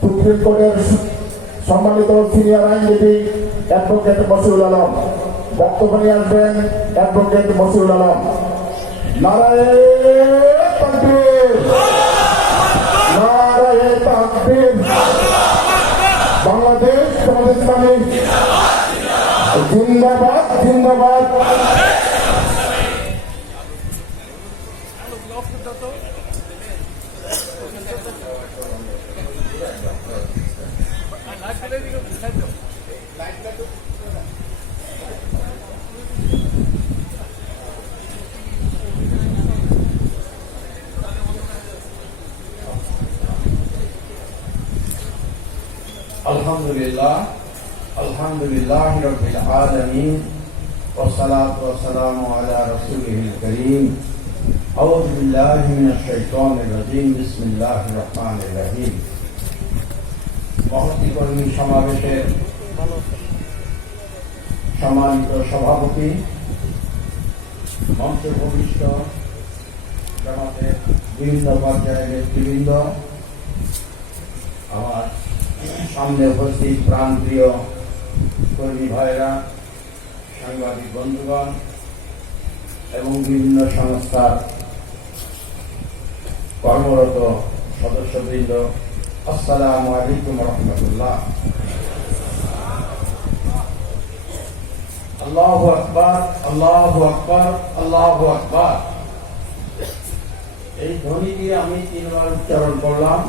Supreme কোর্টের সম্মানিত senior আইনজীবী অ্যাডভোকেট মসিউল আলম। বক্তব্য নিয়ে আসবেন অ্যাডভোকেট মসিউল আলম। বাংলাদেশ জিন্দাবাদ জিন্দাবাদ। الحمد لله الحمد لله رب العالمين والصلاة والسلام على رسوله الكريم أعوذ بالله من الشيطان الرجيم بسم الله الرحمن الرحيم মহতি কর্মী সমাবেশের সম্মানিত সভাপতি মঞ্চ ভূমিষ্ঠ জামাতের বিভিন্ন পর্যায়ের নেতৃবৃন্দ আমার সামনে উপস্থিত প্রাণপ্রিয় কর্মী ভাইরা সাংবাদিক বন্ধুগণ এবং বিভিন্ন সংস্থার কর্মরত সদস্যবৃন্দ, আসসালামু আলাইকুম রহমতুল্লাহ। আল্লাহু আকবার আল্লাহু আকবার আল্লাহু আকবার। এই ধ্বনি দিয়ে আমি তিনবার উচ্চারণ করলাম।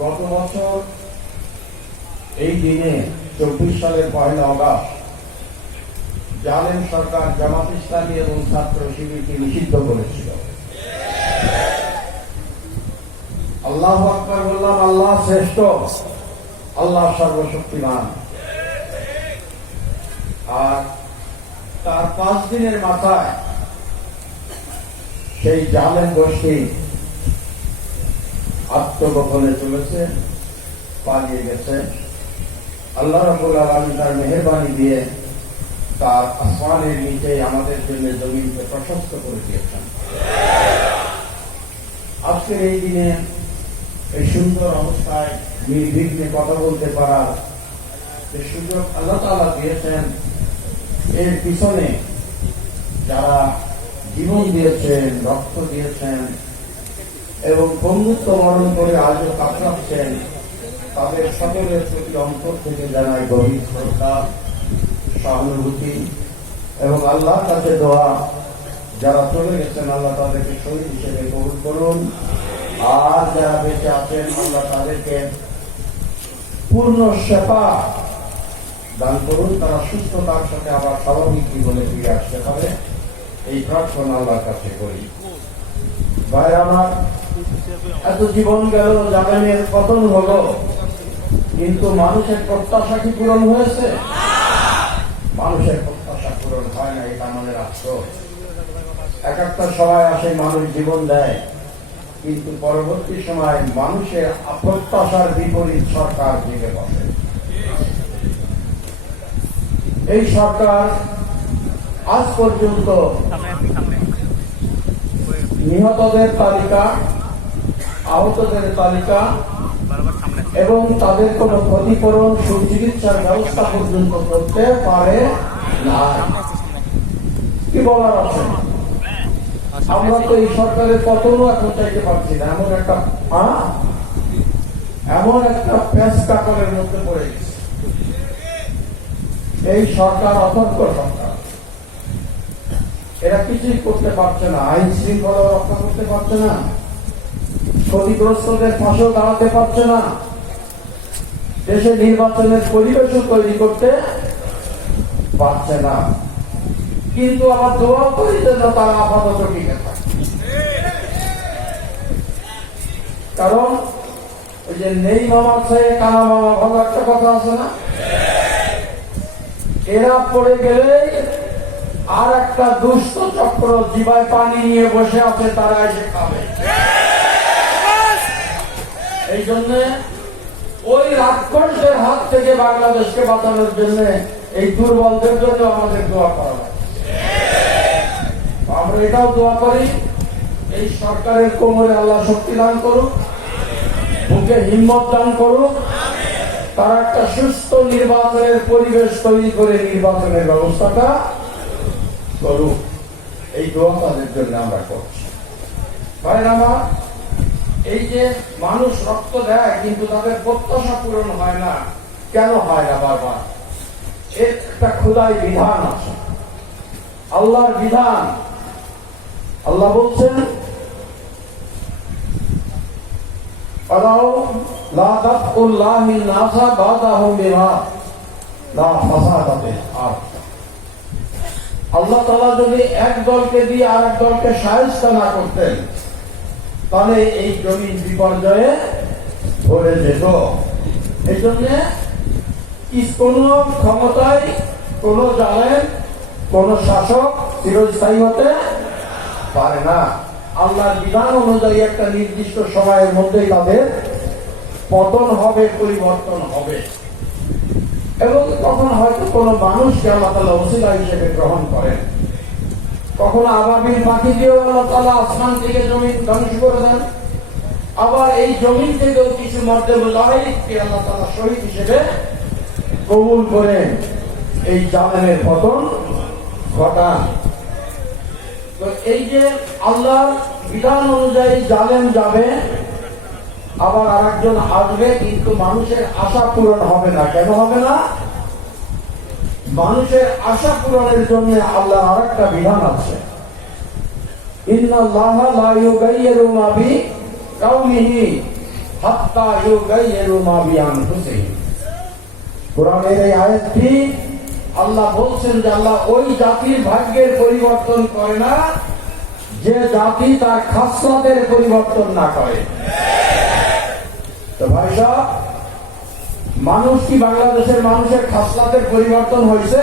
গত বছর এই দিনে চব্বিশ সালের পয়লা অগাস্ট জালেম সরকার জামাত ইসলামী এবং ছাত্র শিবিরকে নিষিদ্ধ করেছিল। আল্লাহ আকবর বললাম, আল্লাহ শ্রেষ্ঠ, আল্লাহ সর্বশক্তিমান। আর তার পাঁচ দিনের মাথায় সেই জালেম গোষ্ঠী আত্মগোপনে চলেছে, পালিয়ে গেছে। আল্লাহ রাবুল আলমী তার মেহরবানি দিয়ে তার আসমানের নিচে আমাদের জন্য জমিনকে প্রশস্ত করে দিয়েছেন। আজকের এই দিনে এই সুন্দর অবস্থায় নির্বিঘ্নে কথা বলতে পারার যে সুযোগ আল্লাহ তালা দিয়েছেন, এর পিছনে যারা জীবন দিয়েছেন, রক্ত দিয়েছেন এবং বন্ধুত্ব বরণ করে আজও কাতরাচ্ছেন তাদের সকলের প্রতি অন্তর থেকে জানাই গভীর শ্রদ্ধা, সহানুভূতি এবং আল্লাহর কাছে দোয়া। যারা চলে গেছেন, আল্লাহ তাদেরকে শহীদ হিসেবে কবুল করুন। আর যারা বেঁচে আছেন, আল্লাহ তাদেরকে পূর্ণ সেবা দান করুন। তারা সুস্থতার সাথে আবার স্বাভাবিক জীবনে ফিরে আসতে পারে। এই প্রার্থনা আল্লাহর কাছে করি। ভাই আমার এত জীবন গেল জাপানের পতন হলো। কিন্তু মানুষের প্রত্যাশা কি পূরণ হয়েছে? মানুষের প্রত্যাশা পূরণ হয় না এটা আমাদের আফসোস। এক একটা সময় আসে মানুষ জীবন দেয় কিন্তু পরবর্তী সময় মানুষের অপ্রত্যাশার বিপরীত সরকার জেগে বসে। এই সরকার আজ পর্যন্ত নিহতদের তালিকা আহতদের তালিকা এবং তাদের কোনো ক্ষতিপূরণ সুচিকিৎসার ব্যবস্থা পর্যন্ত করতে পারে না কি বলার আছে? আমরা তো এই সরকারের পতনও এখন চাইতে পারছি না। এমন একটা আহ, এমন একটা প্যাঁচ কাকলের মধ্যে পড়ে গেছে। এই সরকার অতর্ক সরকার। এরা কিছুই করতে পারছে না। আইন শৃঙ্খলা রক্ষা করতে পারছে না। ক্ষতিগ্রস্তদের পাশেও দাঁড়াতে পারছে না। দেশে নির্বাচনের পরিবেশও তৈরি করতে পারছে না। কিন্তু আবার দোয়া করি যেন তারা আপাতত টিকে কারণ ওই যে নেই মামা চেয়ে কানা মামা, ভালো একটা কথা আছে না? এরা পড়ে গেলেই আর একটা দুষ্ট চক্র জীবায় পানি নিয়ে বসে আছে, তারা এসে খাবে। এই জন্য ওই রাক্ষসদের হাত থেকে বাংলাদেশকে বাঁচানোর জন্য এই দুর্বলদের জন্য আমাদের দোয়া করা হয়। আমরা এটাও দোয়া করি, এই সরকারের কোমরে আল্লাহ শক্তি দান করুক, বুকে হিম্মত দান করুক, তারা একটা সুস্থ নির্বাচনের পরিবেশ তৈরি করে নির্বাচনের ব্যবস্থাটা করুক। এই দোয়া তাদের জন্য আমরা করছি। ভাইরা আমার এই যে মানুষ রক্ত দেয়, কিন্তু তাদের প্রত্যাশা পূরণ হয় না, কেন হয় না বারবার? একটা খুদাই বিধান আছে। আল্লাহর বিধান। আল্লাহ বলছেন আল্লাহ তাআলা যদি এক দলকে দিয়ে আর এক দলকে সাহায্য না করতেন তাহলে এই জমিন বিপর্যয়ে ভরে যেত। এই জন্য কোন ক্ষমতায় কোন জালেন কোন শাসক চিরস্থায়ী হতে পারে না। আল্লাহর বিধান অনুযায়ী একটা নির্দিষ্ট সময়ের মধ্যেই তাদের পতন হবে, পরিবর্তন হবে। এবং তখন হয়তো কোন মানুষকে আল্লাহ তালা ওসিলা হিসেবে গ্রহণ করেন। কখনো আবাবিল পাখি দিয়েও আল্লাহ তালা আসমান থেকে জমিন ধ্বংস করে দেন। আবার এই জমিন থেকেও কিছু মর্দেবুল্লাহকে আল্লাহ তালা শহীদ হিসেবে কবুল করেন এই জালেনের পতন ঘটান। তো এই যে আল্লাহর বিধান অনুযায়ী জালেম যাবে, আবার আরেকজন আসবে কিন্তু মানুষের আশা পূরণ হবে না। কেন হবে না? মানুষের আশা পূরণের জন্য আল্লাহ আরেকটা বিধান আছে। বলছেন আল্লাহ ওই ভাগ্যের পরিবর্তন করে না যে জাতি তার খাসলাতের পরিবর্তন না করে। তো ভাই সাহেব, মানুষ কি বাংলাদেশের মানুষের খাসলাতের পরিবর্তন হয়েছে?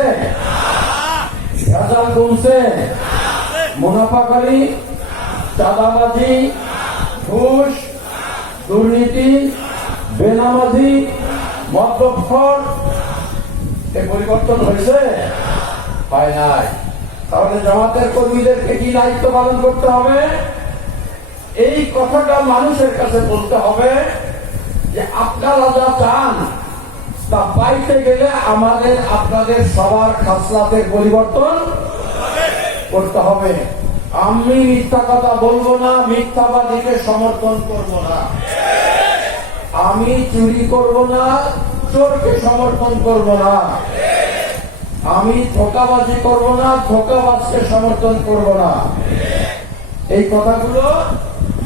ভেজাল কমছে। মুনাফাকারী চাঁদাবাজি, ঘুষ, দুর্নীতি, বেনামাজি মদ্যক্ষর এ পরিবর্তন হয়েছে? হয় নাই। তাহলে জামাতের কর্মীদেরকে কি দায়িত্ব পালন করতে হবে। এই কথাটা মানুষের কাছে বলতে হবে যে আপনারা যা চান তা পাইতে গেলে আমাদের, আপনাদের সবার খাসলাতের পরিবর্তন করতে হবে। আমি মিথ্যা কথা বলব না, মিথ্যাবাদীকে সমর্থন করব না। আমি চুরি করব না, চোরকে সমর্থন করব না। আমি ধোকাবাজি করব না, ধোকাবাজকে সমর্থন করব না। এই কথাগুলো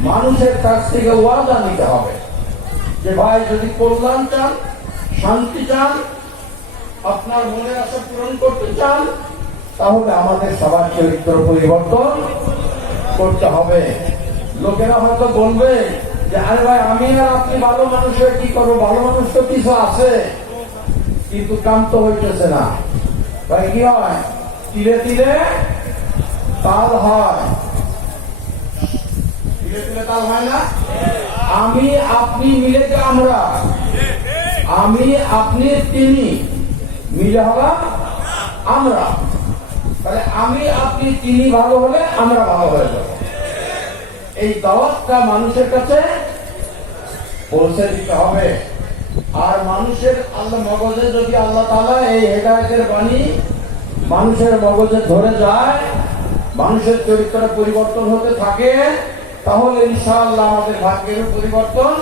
মানুষের কাছ থেকে ওয়াদা নিতে হবে। যে ভাই, যদি কল্যাণ চান শান্তি চান, আপনার মনের আশা পূরণ করতে চান, তাহলে আমাদের সবার চরিত্র পরিবর্তন করতে হবে। লোকেরা হয়তো বলবে যে, আরে ভাই, আমি আর আপনি ভালো মানুষ হয়ে কি করব? ভালো মানুষ তো কিছু আছে, কিন্তু কাম তো হইতেছে না। ভাই, কি হয়? তীরে তীরে তাল হয়। তাল হয় না? আমি, আপনি মিলে যে আমরা। আমি, আপনি, তিনি। মিলে হলাম আমরা। আমি, আপনি, তিনি ভালো হলে আমরা ভালো হয়ে যাব। এই দাওয়াতটা মানুষের কাছে পৌঁছে দিতে হবে। আর মানুষের আল্লাহ মগজে যদি আল্লাহ তালা এই হেদায়তের বাণী মানুষের মগজে ধরে যায়, মানুষের চরিত্র পরিবর্তন হতে থাকে, তাহলে ইনশাআল্লাহ আমাদের ভাগ্যের পরিবর্তন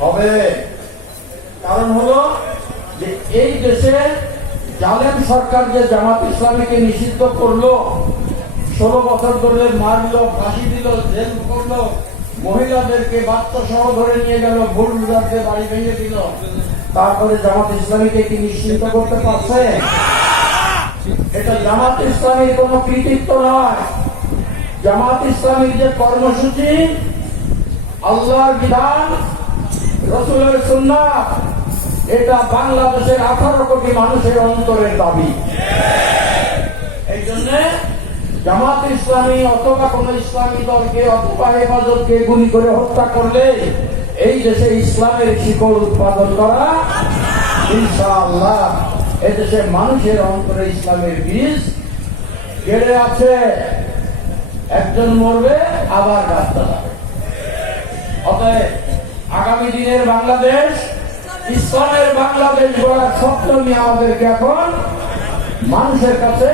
হবে। কারণ হলো যে এই দেশে জালেম সরকার যে জামাত ইসলামীকে নিষিদ্ধ করল, ষোলো বছর ধরে মারলো, ফাঁসি দিল, জেল করল, মহিলাদেরকে বাচ্চা সহ ধরে নিয়ে গেল, ভুল রাখতে বাড়ি ভেঙে দিল। তারপরে জামাত ইসলামীকে কি নিশ্চিন্ত করতে পারছে? এটা জামাত ইসলামীর কোন কৃতিত্ব নয়। জামাত ইসলামীর যে কর্মসূচি, আল্লাহর বিধান রসুলের সুন্নাহ এটা বাংলাদেশের আঠারো কোটি মানুষের অন্তরের দাবি। এই জন্য জামাত ইসলামী অথবা কোন ইসলামী দলকে অথবা হেফাজতকে গুলি করে হত্যা করলে এই দেশে ইসলামের শিকড় উৎপাদন করা ইনশাআল্লাহ। এদেশের মানুষের অন্তরে ইসলামের বীজ গেড়ে আছে। একজন মরবে আবার রাস্তা যাবে অতএব আগামী দিনের বাংলাদেশ ইসলামের বাংলাদেশ গড়ার স্বপ্ন নিয়ে আমাদেরকে এখন মানুষের কাছে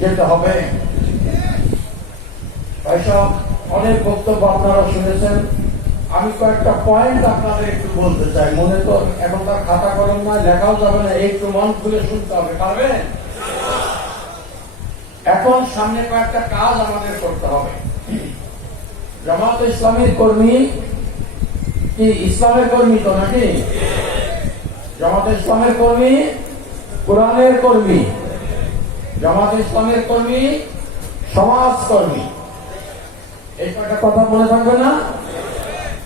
যেতে হবে। এইসব অনেক বক্তব্য আপনারা শুনেছেন। আমি কয়েকটা পয়েন্ট আপনাদের একটু বলতে চাই। মনে তো এখন তার খাতা কলম না লেখাও যাবে না। একটু মন খুলে শুনতে হবে, পারবেন? এখন সামনে কয়েকটা কাজ আমাদের করতে হবে। জামাত ইসলামের কর্মী কি, ইসলামের কর্মী তো নাকি? জামাত ইসলামের কর্মী, কোরআনের কর্মী। জামাত ইসলামের কর্মী, সমাজ কর্মী। এই কথা মনে থাকবে না?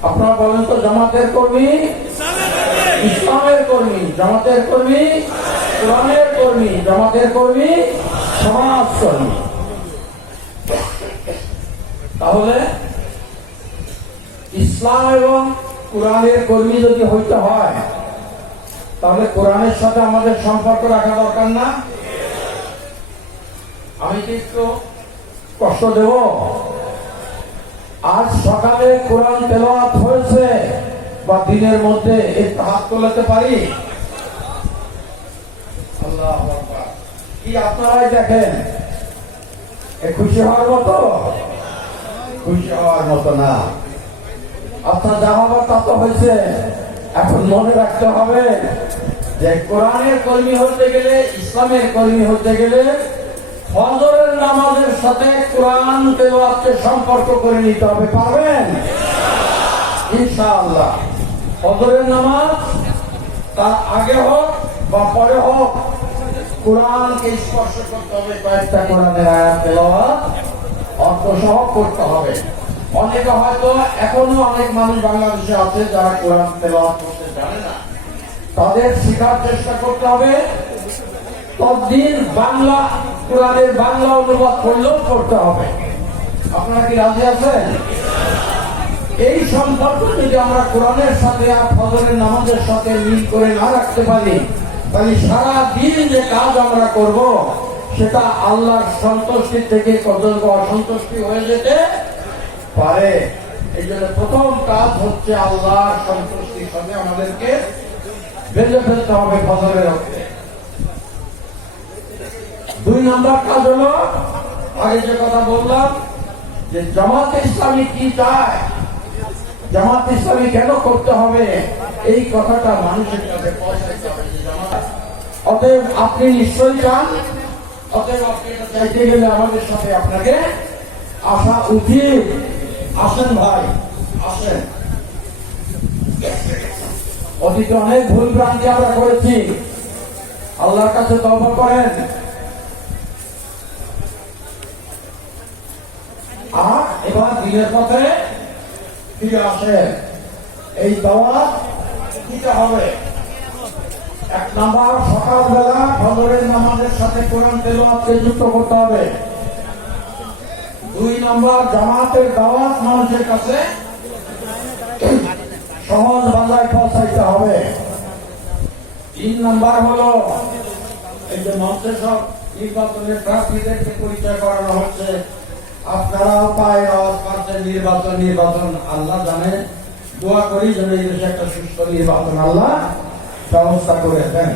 আপনারা বলেন তো, জামাতের কর্মী, ইসলামের কর্মী, জামাতের কর্মী, কোরআনের কর্মী, জামাতের কর্মী, সমাজ কর্মী। তাহলে, ইসলাম এবং কোরআনের কর্মী যদি হইতে হয়, তাহলে কোরআনের সাথে আমাদের সম্পর্ক রাখা দরকার না? আমি কি একটু কষ্ট দেব? আজ সকালে কোরআন তেলাওয়াত হয়েছে, বা দিনের মধ্যে একটু হাত তোলাতে পারি? কি আপনারাই দেখেন খুশি হওয়ার মতো? খুশি হওয়ার মতো না। আপনার যা হবার তা তো হয়েছে, এখন মনে রাখতে হবে যে কোরআনের কর্মী হতে গেলে, ইসলামের কর্মী হতে গেলে ফজরের নামাজের সাথে কোরআন তেলাওয়াতকে সম্পর্ক করে নিতে হবে, পারবেন? ইনশাআল্লাহ। ফজরের নামাজ তার আগে হোক বা পরে হোক, কোরআনকে স্পর্শ করতে হবে কয়েকটা কোরআনের আয়াত, তেলাওয়াত অর্থ সহ করতে হবে। অনেকে হয়তো এখনও অনেক মানুষ বাংলাদেশে আছে যারা কোরআন তেলাওয়াত করতে জানে না। তাদের শেখার চেষ্টা করতে হবে, ততদিন বাংলা, কোরআনের বাংলা অনুবাদ করলেও করতে হবে। আপনারা কি রাজি আছেন? এই সম্পর্ক যদি আমরা কোরআনের সাথে আর ফজরের নামাজের সাথে মিল করে না রাখতে পারি, তাহলে সারা দিন যে কাজ আমরা করব, সেটা আল্লাহর সন্তুষ্টি থেকে কতর্ক অসন্তুষ্টি হয়ে যেতে পারে। এই জন্য প্রথম কাজ হচ্ছে আল্লাহর সন্তুষ্টির সাথে আমাদেরকে বেঁধে ফেলতে হবে ফজরের রক্তে দুই নম্বর কাজ হলো, আগে যে কথা বললাম যে জামাত ইসলামী কি চায়, জামাত ইসলামী কেন করতে হবে, এই কথাটা মানুষের কাছে অতএব আপনি নিশ্চয়ই চান, অতএব আপনি চাইতে গেলে আমাদের সাথে আপনাকে আসা উচিত। আসেন ভাই, আসেন। অতীতে অনেক ভুল ভ্রান্তি আমরা করেছি। আল্লাহর কাছে তবা করেন। আর এবার দিনের পথে ফিরে আসে এই দাওয়াত দিতে হবে। এক নাম্বার, সকালবেলা ফজরের নামাজের সাথে কোরআন যুক্ত করতে হবে। দুই নম্বর জামাতের দাওয়াত মানুষের কাছে সহজ বাংলায় পৌঁছাইতে হবে। তিন নাম্বার হলো এই যে সব নির্বাচনের প্রার্থীদেরকে পরিচয় করানো হচ্ছে। আপনারাও পায় আওয়াজ পাচ্ছেন নির্বাচন নির্বাচন, আল্লাহ জানে। দোয়া করি যেন এই দেশে একটা সুস্থ নির্বাচন আল্লাহ ব্যবস্থা করে দেন।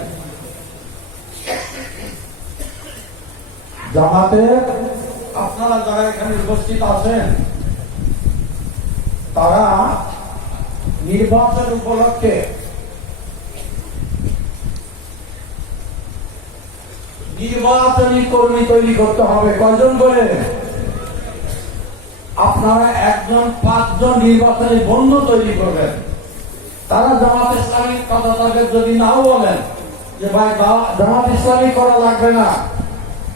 জামাতের আপনারা যারা এখানে উপস্থিত আছেন, তারা নির্বাচন উপলক্ষে নির্বাচনী কর্মী তৈরি করতে হবে। কয়জন করে? আপনারা একজন, পাঁচজন নির্বাচনী বন্ধু তৈরি করবেন। তারা জামাত ইসলামী কথা তাদের যদি নাও বলেন যে, ভাই জামাত ইসলামী করা লাগবে না।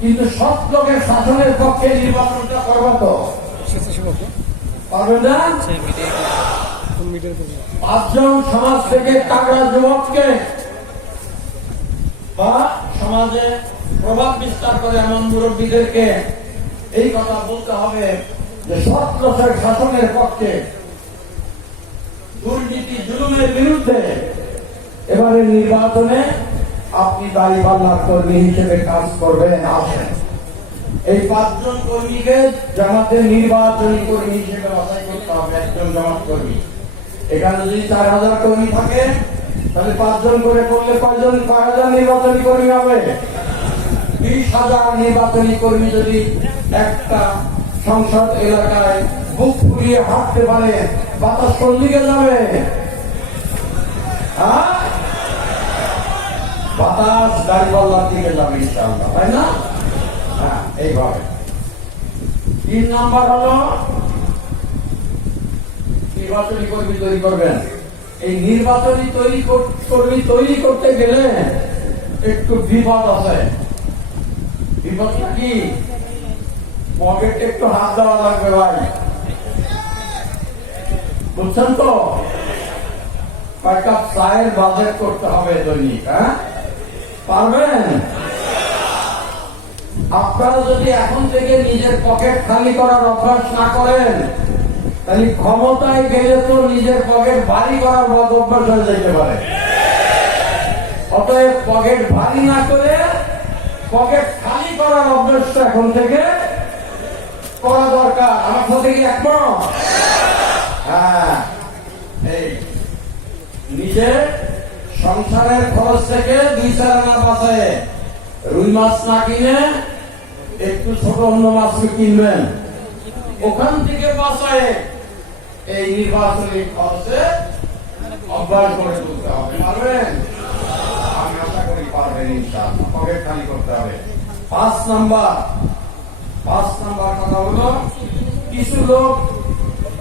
কিন্তু সব লোকের শাসনের পক্ষে নির্বাচনটা করব তো। পারবেন না? পাঁচজন সমাজ থেকে তাগড়া যুবককে বা সমাজে প্রভাব বিস্তার করে এমন মুরব্বীদেরকে এই কথা বলতে হবে যে সৎ লোকের শাসনের পক্ষে দুর্নীতি, জুলুমের বিরুদ্ধে এবারে নির্বাচনে আপনি দাড়ি পাল্লার কর্মী হিসেবে কাজ করবেন, আসেন। এই পাঁচজন কর্মীকে জামাতের নির্বাচনী কর্মী হিসেবে বাছাই করতে হবে, একজন জামাত কর্মী। এখানে যদি চার হাজার কর্মী থাকে, তাহলে পাঁচজন করে করলে কয়জন, কয় হাজার নির্বাচনী কর্মী হবে? বিশ হাজার নির্বাচনী কর্মী যদি একটা সংসদ এলাকায় বুক ফুলিয়ে হাঁটতে পারে, বাতাস কোন দিকে যাবে? হ্যাঁ? বাতাস দাঁড়িপাল্লার দিকে যাবে ইনশাআল্লাহ, তাই না? হ্যাঁ এইভাবে। তিন নাম্বার হলো, নির্বাচনী কর্মী তৈরি করবেন। এই নির্বাচনী তৈরি কর্মী তৈরি করতে গেলে একটু বিপদ আছে। বিপদটা কি? পকেটে একটু হাত দেওয়া লাগবে ভাই। বুঝছেন তো? কয় কাপ চায়ের বাজেট করতে হবে দৈনিক হ্যাঁ? পারবেন? আপনারা যদি এখন থেকে নিজের পকেট খালি করার অভ্যাস না করেন, তাহলে ক্ষমতায় গেলে তো নিজের পকেট ভারী করার বদ অভ্যাস হয়ে যেতে পারে। অতএব পকেট ভারী না করে পকেট খালি করার অভ্যাসটা এখন থেকে করা দরকার। আমার সাথে কি একমত? হ্যাঁ নিজের সংসারের খরচ থেকে দুই চার আনা বাঁচায় রুই মাছ না কিনে একটু ছোট অন্য মাছ কিনবেন। ওখান থেকে বাঁচায় এই নির্বাচনী খরচে অভ্যাস করে তুলতে হবে, পারবেন? আমি আশা করি পারবেন পকেট খালি করতে হবে। পাঁচ নাম্বার পাঁচ নাম্বার কথা হলো, কিছু লোক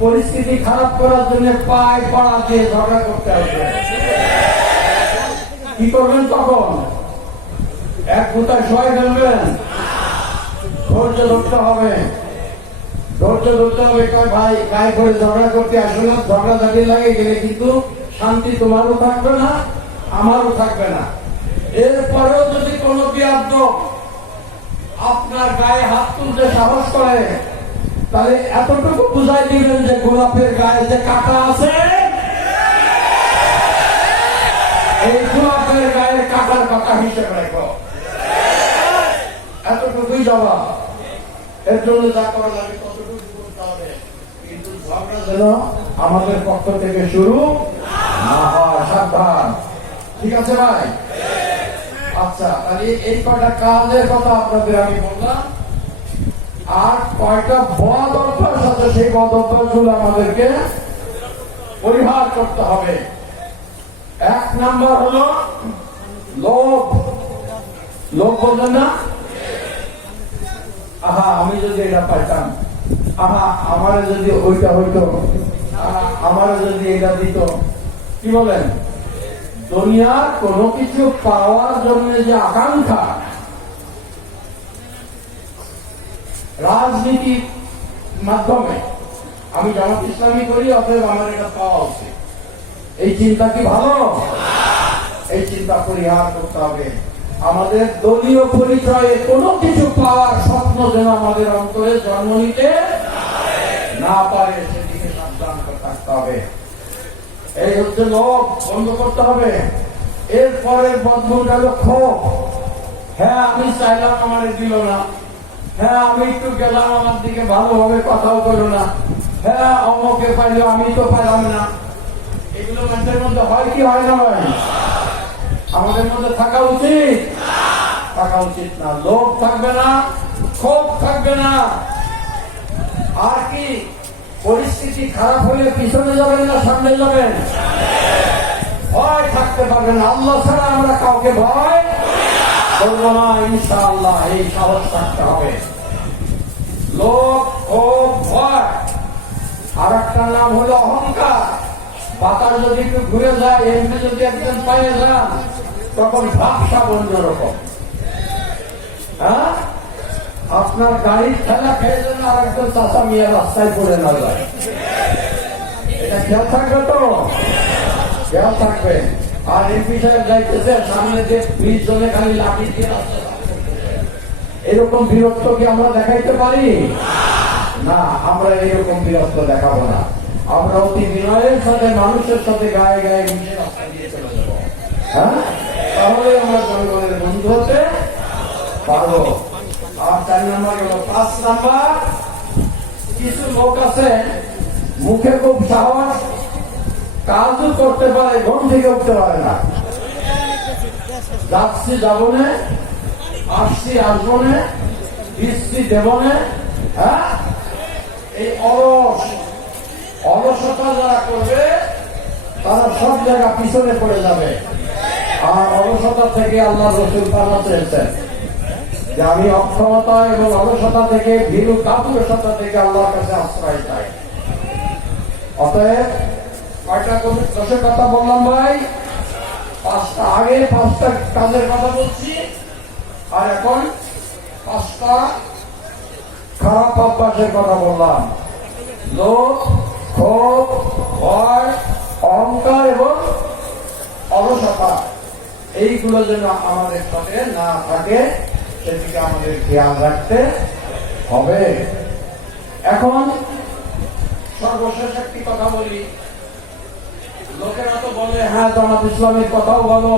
পরিস্থিতি খারাপ করার জন্য পায় পাড়া দিয়ে ঝগড়া করতে হবে কি করবেন তখন? এক গুতায় সবাই ফেলবেন। ধৈর্য ধরতে হবে। ধৈর্য ধরতে হবে ভাই, গায়ে করে ঝগড়া করতে আসো না। ঝগড়া ঝাড়ি লাগে গেলে কিন্তু শান্তি তোমারও থাকবে না, আমারও থাকবে না। এরপরেও যদি কোনো বিয়াদ্দ আপনার গায়ে হাত তুলতে সাহস করে, তাহলে এতটুকু বুঝাই দিবেন যে গোলাপের গায়ে যে কাটা আছে কাটার কথা হিসেবে রেখো এতটুকুই জবাব এর জন্য যা করা লাগে আমাদের পক্ষ থেকে শুরু সাবধান। ঠিক আছে ভাই? আচ্ছা তাহলে এই কয়টা কাজের কথা আপনাদের আমি বললাম। আর কয়টা বদ অভ্যাস আছে সেই বদ অভ্যাসগুলো আমাদেরকে পরিহার করতে হবে। এক নাম্বার হলো লোভ লোভ বললেন না? আহা, আমি যদি এটা পাইতাম আহা আমার যদি ওইটা হইতো আমার যদি এটা দিত, কি বলেন? দুনিয়ার কোন কিছু পাওয়ার জন্য যে আকাঙ্ক্ষা রাজনীতির মাধ্যমে, আমি জামাত ইসলামী করি, অতএব আমার এটা পাওয়া উচিত। এই চিন্তা কি ভালো? এই চিন্তা পরিহার করতে হবে। আমাদের দলীয় পরিচয়ে কোনো কিছু পাওয়ার স্বপ্ন যেন আমাদের অন্তরে জন্ম নিতে না পারে, সেদিকে সাবধান থাকতে হবে। এই হচ্ছে লোক বন্ধ করতে হবে। এরপরের বন্ধন গেল ক্ষোভ হ্যাঁ আমি চাইলাম আমার দিল না। হ্যাঁ আমি একটু গেলাম আমার দিকে, ভালোভাবে কথাও করল না। হ্যাঁ অমকে পাইলো, আমি তো পাইলাম না। এগুলো মানুষের মধ্যে হয় কি হয় না ভাই আমাদের মধ্যে থাকা উচিত। থাকা উচিত না। লোভ থাকবে না, ক্ষোভ থাকবে না। আর কি? পরিস্থিতি খারাপ হলে পিছনে যাবেন না, সামনে যাবেন? ভয় থাকতে পারবেন আল্লাহ ছাড়া আমরা কাউকে ভয় করব না, ইনশাআল্লাহ। এই সাহস থাকতে হবে। লোক ও ভয়। আর একটা নাম হলো অহংকার। বাতাস যদি একটু ঘুরে যায়, এমনি যদি একজন পায়ে যান, তখন ভাবসা অন্যরকম হ্যাঁ? আপনার গাড়ির ঠেলা খেয়ে যেন আর একজন চাষা মিয়া রাস্তায় পড়ে না যায়। এটা খেয়াল থাকবে তো? খেয়াল থাকবে। আর এমপি সাহেব যাইতেছে, সামনে যে ব্রিজ জনে খালি লাঠি দিয়ে রাস্তা। এরকম বিরক্ত কি আমরা দেখাইতে পারি? না, আমরা এরকম বিরক্ত দেখাবো না। আমরা অতি বিনয়ের সাথে মানুষের সাথে গায়ে গায়ে মিশে রাস্তা দিয়ে চলে যাব। হ্যাঁ? তাহলে আমরা জনগণের বন্ধু হতে পারব। আর চার নাম্বার গেল পাঁচ নাম্বার, কিছু লোক আছে, মুখে খুব সাহস, কাজও করতে পারে, ঘুম থেকে উঠতে পারে না। যাচ্ছি যাব না আসছি আসব না দিচ্ছি দেব না হ্যাঁ? এই অলস অলসতা যারা করবে, তারা সব জায়গা পিছনে পড়ে যাবে। আর অলসতা থেকে আল্লাহ রসুল পানা চেয়েছেন। যে আমি অক্ষমতা এবং অলসতা থেকে, ভীরু কাপুরসতা থেকে আল্লাহর কাছে আশ্রয় চাই। অতএব, কয়টা দশের কথা বললাম ভাই? পাঁচটা আগে, পাঁচটা কাজের কথা বলছি। আর এখন পাঁচটা খারাপ অভ্যাসের কথা বললাম। লোভ ক্ষোভ, ভয়, অহংকার এবং অলসতা। এইগুলো যেন আমাদের সাথে না থাকে, সেদিকে আমাদের খেয়াল রাখতে হবে। এখন সর্বশেষ একটি কথা বলি। লোকেরা তো বলে হ্যাঁ জামাত ইসলামের কথাও বলো,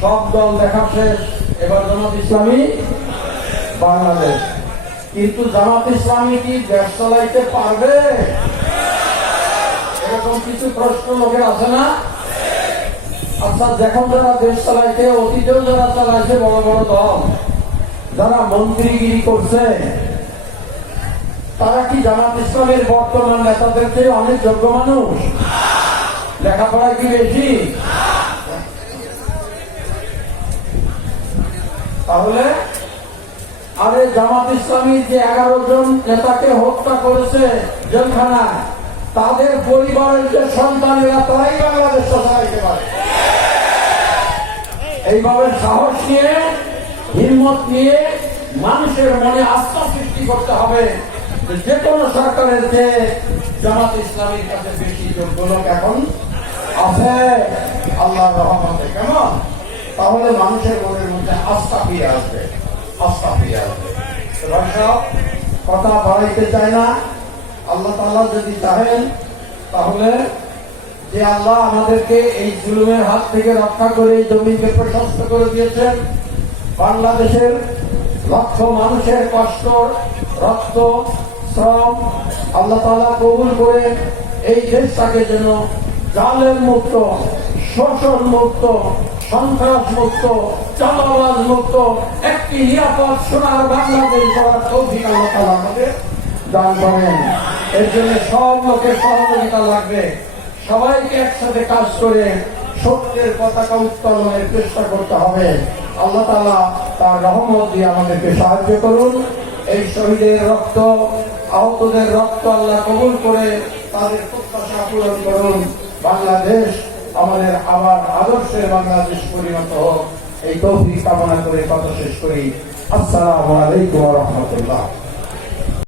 সব দল দেখা শেষ, এবার জামাত ইসলামী বাংলাদেশ। কিন্তু জামাত ইসলামী কি দেশ চালাইতে পারবে? এরকম কিছু প্রশ্ন লোকের আছে না? আচ্ছা যখন যারা দেশ চালাইতে অতীতেও যারা চালাইছে, বড় বড় দল, যারা মন্ত্রীগিরি করছে, তারা কি জামাত ইসলামের বর্তমান নেতাদের চেয়ে অনেক যোগ্য মানুষ? লেখাপড়া কি বেশি? তাহলে, আরে জামাত ইসলামী যে এগারো জন নেতাকে হত্যা করেছে জেলখানায় তাদের পরিবারের যে সন্তানেরা, তারাই বাংলাদেশ চালাইতে পারে। এইভাবে সাহস নিয়ে, হিম্মত নিয়ে মানুষের মনে আস্থা সৃষ্টি করতে হবে যে কোনো সরকারের যে জামাত ইসলামীর কাছে বেশি যোগ্য লোক এখন আছে। আল্লাহ রহমতে, কেমন? তাহলে মানুষের মনের মধ্যে আস্থা ফিরে আসবে, আস্থা ফিরে আসবে। কথা বাড়াইতে চায় না। আল্লাহ তাআলা যদি চাহেন, তাহলে যে আল্লাহ আমাদেরকে এই জুলুমের হাত থেকে রক্ষা করে জমিকে প্রশস্ত করে দিয়েছেন, বাংলাদেশের লক্ষ মানুষের কষ্ট, রক্ত, শ্রম আল্লাহ তালা কবুল করে এই দেশটাকে যেন জালের মুক্ত, শোষণ মুক্ত, সন্ত্রাস মুক্ত চালাবাজ মুক্ত, একটি নিরাপদ, সোনার বাংলাদেশ তৌফিক আল্লাহ তালা আমাদের দান করেন। এর জন্য সব লোকের সহযোগিতা লাগবে। সবাইকে একসাথে কাজ করে সত্যের পতাকা উত্তোলনের চেষ্টা করতে হবে। আল্লাহ তালা তার রহমত দিয়ে আমাদেরকে সাহায্য করুন। এই শহীদের রক্ত, আহতদের রক্ত আল্লাহ কবুল করে তাদের প্রত্যাশা পূরণ করুন। বাংলাদেশ আমাদের আবার আদর্শের বাংলাদেশ পরিণত হোক। এই তৌফিক কামনা করে কথা শেষ করি। আসসালামু আলাইকুম রহমতুল্লাহ।